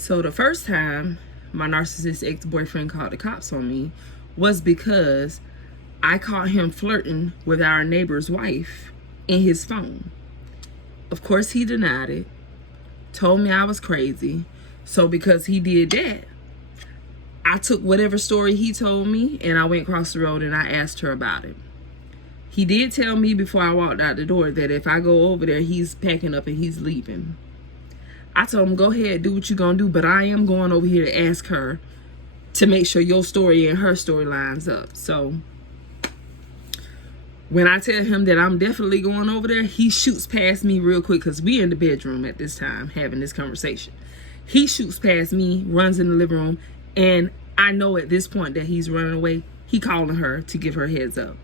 So the first time my narcissist ex-boyfriend called the cops on me was because I caught him flirting with our neighbor's wife in his phone. Of course, he denied it, told me I was crazy. So because he did that, I took whatever story he told me and I went across the road and I asked her about it. He did tell me before I walked out the door that if I go over there, he's packing up and he's leaving. I told him, go ahead, do what you're going to do, but I am going over here to ask her to make sure your story and her story lines up. So when I tell him that I'm definitely going over there, he shoots past me real quick because we in the bedroom at this time having this conversation. He shoots past me, runs in the living room, and I know at this point that he's running away. He calling her to give her heads up.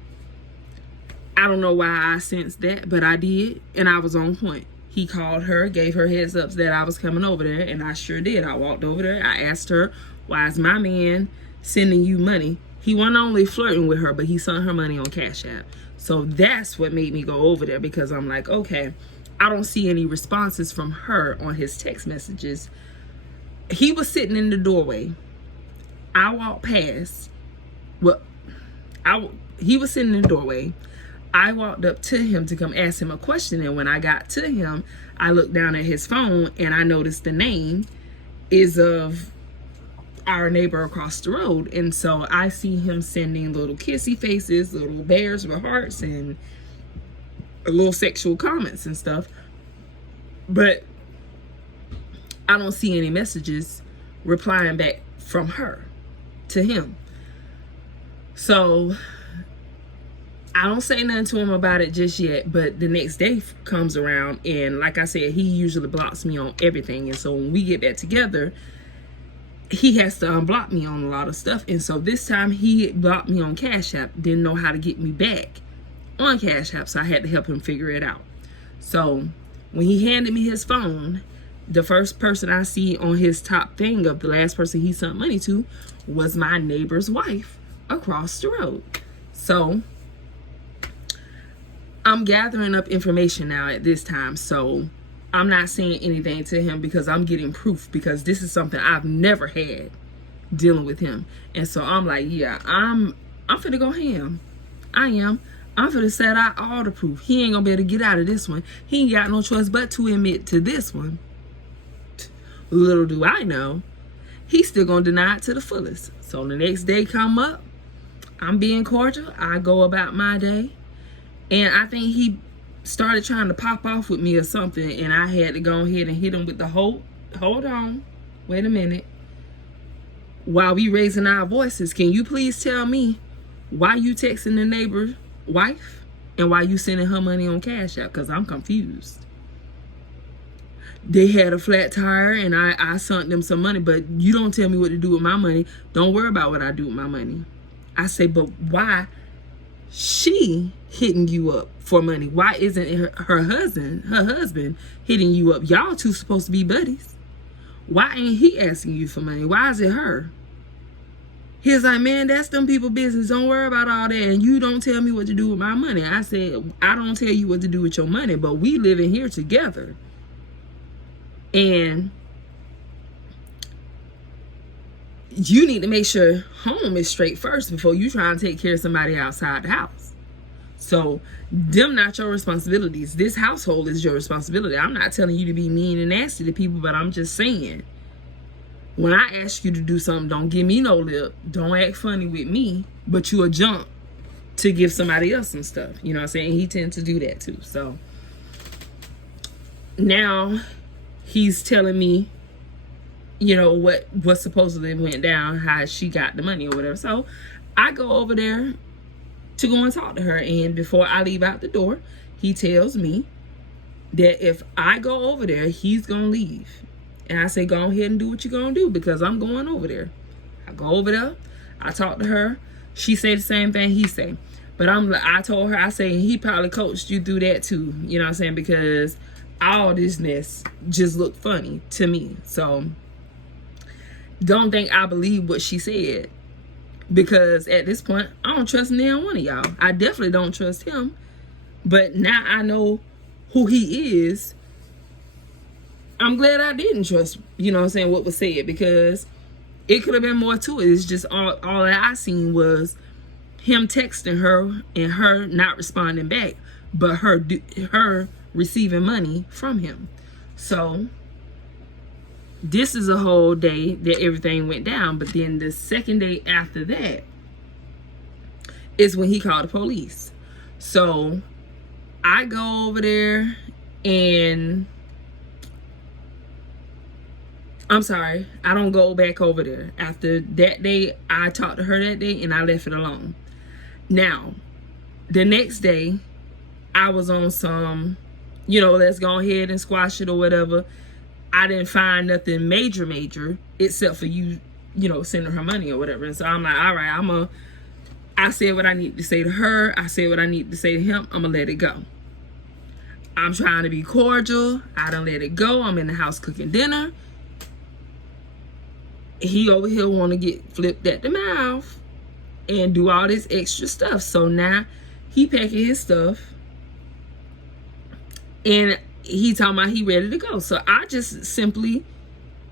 I don't know why I sensed that, but I did, and I was on point. He called her, gave her heads up that I was coming over there, and I sure did. I walked over there. I asked her, why is my man sending you money? He wasn't only flirting with her, but he sent her money on Cash App. So that's what made me go over there, because I'm like, okay, I don't see any responses from her on his text messages. He was sitting in the doorway. I walked past. He was sitting in the doorway. I walked up to him to come ask him a question, and when I got to him, I looked down at his phone and I noticed the name is of our neighbor across the road. And so I see him sending little kissy faces, little bears with hearts, and little sexual comments and stuff. But I don't see any messages replying back from her to him. So I don't say nothing to him about it just yet, but the next day comes around, and like I said, he usually blocks me on everything. And so when we get back together, he has to unblock me on a lot of stuff. And so this time he blocked me on Cash App, didn't know how to get me back on Cash App, so I had to help him figure it out. So when he handed me his phone, the first person I see on his top thing of the last person he sent money to was my neighbor's wife across the road. So I'm gathering up information now at this time, so I'm not saying anything to him because I'm getting proof, because this is something I've never had dealing with him. And so I'm like, yeah, I'm finna go ham. I am. I'm finna set out all the proof. He ain't gonna be able to get out of this one. He ain't got no choice but to admit to this one. Little do I know, he's still gonna deny it to the fullest. So the next day come up, I'm being cordial. I go about my day. And I think he started trying to pop off with me or something, and I had to go ahead and hit him with the hold on, wait a minute. While we raising our voices, can you please tell me why you texting the neighbor's wife and why you sending her money on Cash App? Because I'm confused. They had a flat tire and I sent them some money, but you don't tell me what to do with my money. Don't worry about what I do with my money. I say, but why she hitting you up for money? Why isn't her husband hitting you up? Y'all two supposed to be buddies. Why ain't he asking you for money? Why is it her? He's like, man, that's them people business. Don't worry about all that. And you don't tell me what to do with my money. I said, I don't tell you what to do with your money, but we live in here together. And you need to make sure home is straight first before you try and take care of somebody outside the house. So them not your responsibilities. This household is your responsibility. I'm not telling you to be mean and nasty to people, but I'm just saying, when I ask you to do something, don't give me no lip. Don't act funny with me, but you a jump to give somebody else some stuff. You know what I'm saying? He tends to do that too. So now he's telling me, you know, what supposedly went down, how she got the money or whatever. So I go over there to go and talk to her, and before I leave out the door, he tells me that if I go over there, he's gonna leave. And I say, go ahead and do what you're gonna do, because I'm going over there. I go over there, I talk to her, she said the same thing he say. But I told her, I say, he probably coached you through that too, you know what I'm saying, because all this mess just looked funny to me. So don't think I believe what she said, because at this point, I don't trust neither one of y'all. I definitely don't trust him. But now I know who he is. I'm glad I didn't trust, you know what I'm saying, what was said, because it could have been more to it. It's just all that I seen was him texting her and her not responding back, but her receiving money from him. So this is a whole day that everything went down. But then the second day after that is when he called the police. So I go over there, and I'm sorry, I don't go back over there. After that day, I talked to her that day and I left it alone. Now, the next day, I was on some, let's go ahead and squash it or whatever. I didn't find nothing major, except for you, sending her money or whatever. And so I'm like, all right, I said what I need to say to her. I said what I need to say to him. I'm going to let it go. I'm trying to be cordial. I don't let it go. I'm in the house cooking dinner. He over here want to get flipped at the mouth and do all this extra stuff. So now he packing his stuff, and he talking about he ready to go. So I just simply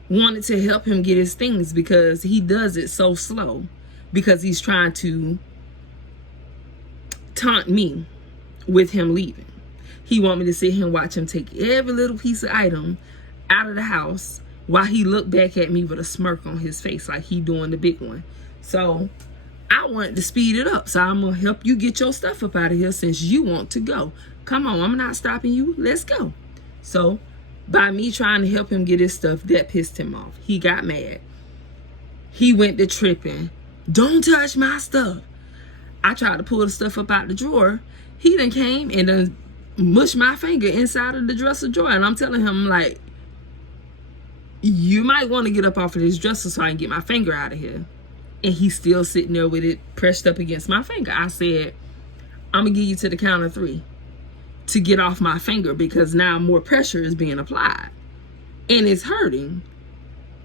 wanted to help him get his things, because he does it so slow, because he's trying to taunt me with him leaving. He want me to sit here and watch him take every little piece of item out of the house while he looked back at me with a smirk on his face like he doing the big one. So I wanted to speed it up. So I'm going to help you get your stuff up out of here since you want to go. Come on, I'm not stopping you. Let's go. So by me trying to help him get his stuff, that pissed him off. He got mad. He went to tripping. Don't touch my stuff. I tried to pull the stuff up out the drawer. He done came and done mushed my finger inside of the dresser drawer. And I'm telling him, like, you might want to get up off of this dresser so I can get my finger out of here. And he's still sitting there with it pressed up against my finger. I said, I'm going to give you to the count of 3 to get off my finger, because now more pressure is being applied and it's hurting.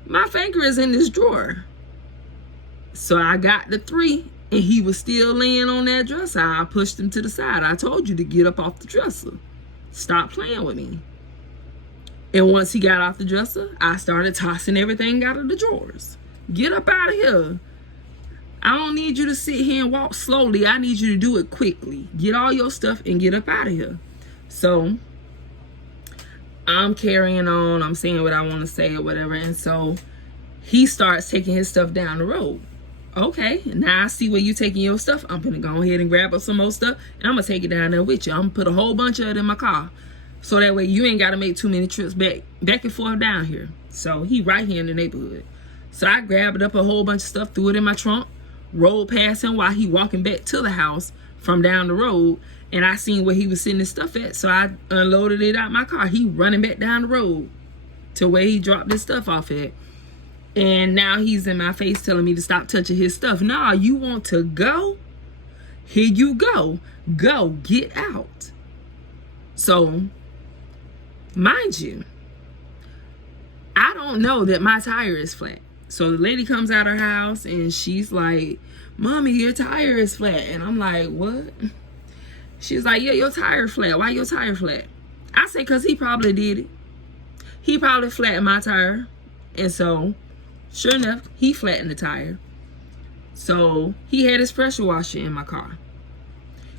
My finger is in this drawer. So I got the 3, and he was still laying on that dresser. I pushed him to the side. I told you to get up off the dresser. Stop playing with me. And once he got off the dresser, I started tossing everything out of the drawers. Get up out of here. I don't need you to sit here and walk slowly. I need you to do it quickly. Get all your stuff and get up out of here. So I'm carrying on. I'm saying what I want to say or whatever. And so he starts taking his stuff down the road. Okay, now I see where you taking your stuff. I'm going to go ahead and grab up some more stuff, and I'm going to take it down there with you. I'm going to put a whole bunch of it in my car, so that way you ain't got to make too many trips back and forth down here. So he right here in the neighborhood. So I grabbed up a whole bunch of stuff, threw it in my trunk, rolled past him while he walking back to the house from down the road, and I seen where he was sitting his stuff at, so I unloaded it out my car. He running back down the road to where he dropped his stuff off at. And now he's in my face telling me to stop touching his stuff. Nah, you want to go? Here you go. Go, get out. So, mind you, I don't know that my tire is flat. So the lady comes out of her house and she's like, Mommy, your tire is flat. And I'm like, what? She's like, yeah, your tire flat. Why your tire flat? I say, because he probably did it. He probably flattened my tire. And so, sure enough, he flattened the tire. So he had his pressure washer in my car.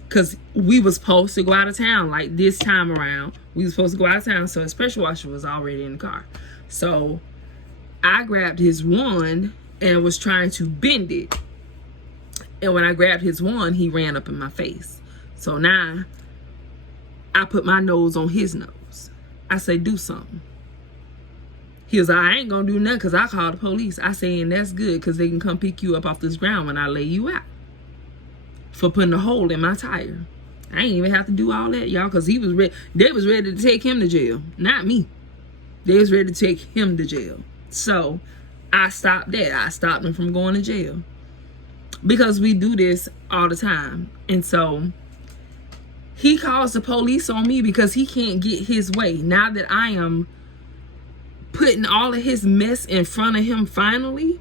Because we was supposed to go out of town, like this time around. We was supposed to go out of town, so his pressure washer was already in the car. So I grabbed his wand and was trying to bend it. And when I grabbed his wand, he ran up in my face. So now I put my nose on his nose. I say, do something. He was like, I ain't gonna do nothing because I called the police. I say, and that's good because they can come pick you up off this ground when I lay you out for putting a hole in my tire. I ain't even have to do all that, y'all, because he was ready. They was ready to take him to jail, not me. They was ready to take him to jail. So I stopped that. I stopped him from going to jail because we do this all the time. And so he calls the police on me because he can't get his way. Now that I am putting all of his mess in front of him finally,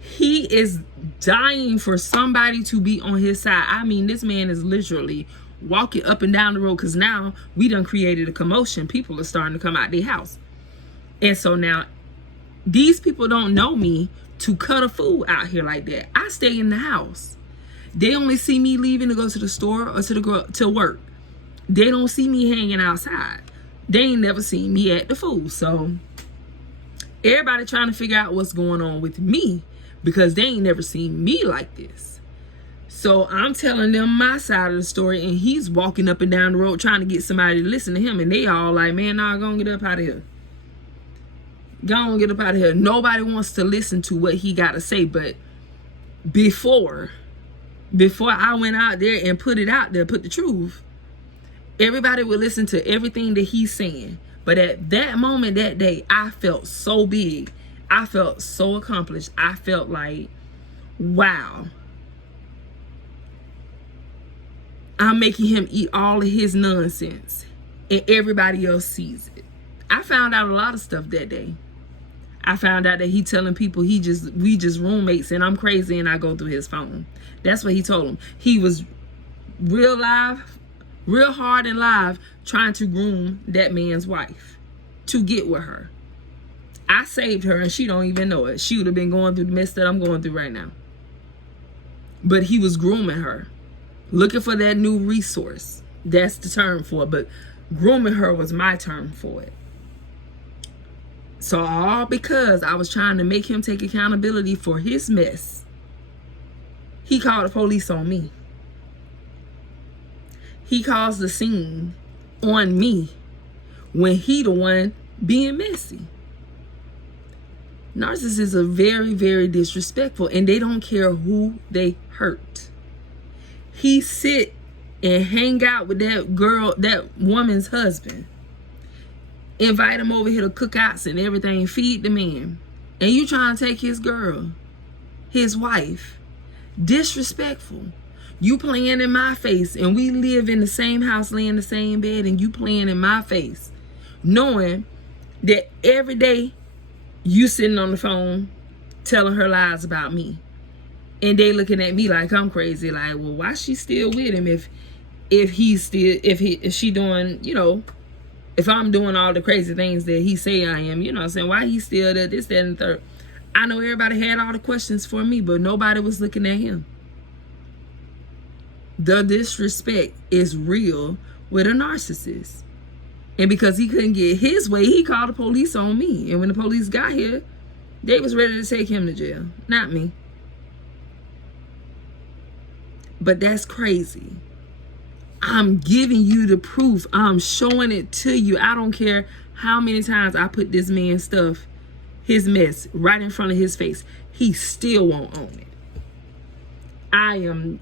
he is dying for somebody to be on his side. I mean, this man is literally walking up and down the road because now we done created a commotion. People are starting to come out their house. And so now these people don't know me to cut a fool out here like that. I stay in the house. They only see me leaving to go to the store or to work. They don't see me hanging outside. They ain't never seen me at the fool. So everybody trying to figure out what's going on with me because they ain't never seen me like this. So I'm telling them my side of the story, and he's walking up and down the road trying to get somebody to listen to him, and they all like, man, nah, go and get up out of here. Go on, get up out of here. Nobody wants to listen to what he got to say. But before I went out there and put it out there, put the truth, everybody would listen to everything that he's saying. But at that moment, that day, I felt so big. I felt so accomplished. I felt like, wow. I'm making him eat all of his nonsense. And everybody else sees it. I found out a lot of stuff that day. I found out that he telling people we just roommates and I'm crazy and I go through his phone. That's what he told them. He was real hard and live trying to groom that man's wife to get with her. I saved her and she don't even know it. She would have been going through the mess that I'm going through right now. But he was grooming her, looking for that new resource. That's the term for it. But grooming her was my term for it. So all because I was trying to make him take accountability for his mess, he called the police on me. He caused the scene on me when he the one being messy. Narcissists are very, very disrespectful, and they don't care who they hurt. He sit and hang out with that girl, that woman's husband. Invite him over here to cookouts and everything, feed the man. And you trying to take his girl, his wife. Disrespectful. You playing in my face, and we live in the same house, lay in the same bed, and you playing in my face. Knowing that every day you sitting on the phone telling her lies about me. And they looking at me like I'm crazy. Like, well, why she still with him if she doing, you know, if I'm doing all the crazy things that he say I am, you know what I'm saying? Why he still there, this, that, and the third. I know everybody had all the questions for me, but nobody was looking at him. The disrespect is real with a narcissist. And because he couldn't get his way, he called the police on me. And when the police got here, they was ready to take him to jail, not me. But that's crazy. I'm giving you the proof. I'm showing it to you. I don't care how many times I put this man's stuff, his mess, right in front of his face. He still won't own it. I am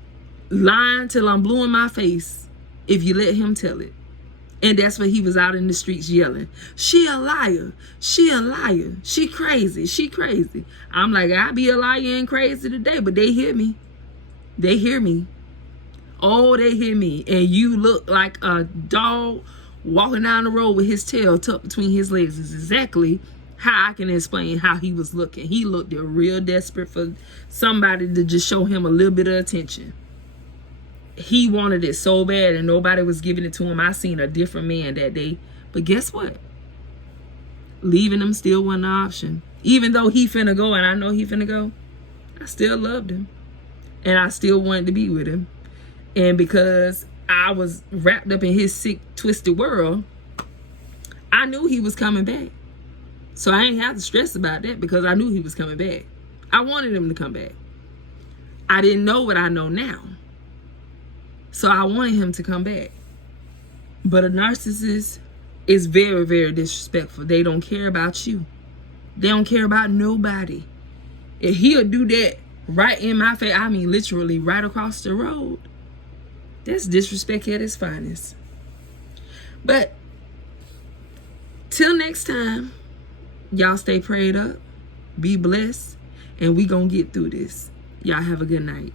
lying till I'm blue in my face if you let him tell it. And that's what he was out in the streets yelling. She a liar. She a liar. She crazy. She crazy. I'm like, I be a liar and crazy today, but they hear me. They hear me. Oh, they hear me. And you look like a dog walking down the road with his tail tucked between his legs. Is exactly how I can explain how he was looking. He looked real desperate for somebody to just show him a little bit of attention. He wanted it so bad and nobody was giving it to him. I seen a different man that day. But guess what? Leaving him still wasn't an option. Even though he finna go and I know he finna go, I still loved him. And I still wanted to be with him. And because I was wrapped up in his sick, twisted world, I knew he was coming back. So I ain't have to stress about that because I knew he was coming back. I wanted him to come back. I didn't know what I know now. So I wanted him to come back. But a narcissist is very, very disrespectful. They don't care about you. They don't care about nobody. If he'll do that right in my face, I mean literally right across the road, that's disrespect at its finest. But till next time, y'all stay prayed up, be blessed, and we gonna get through this. Y'all have a good night.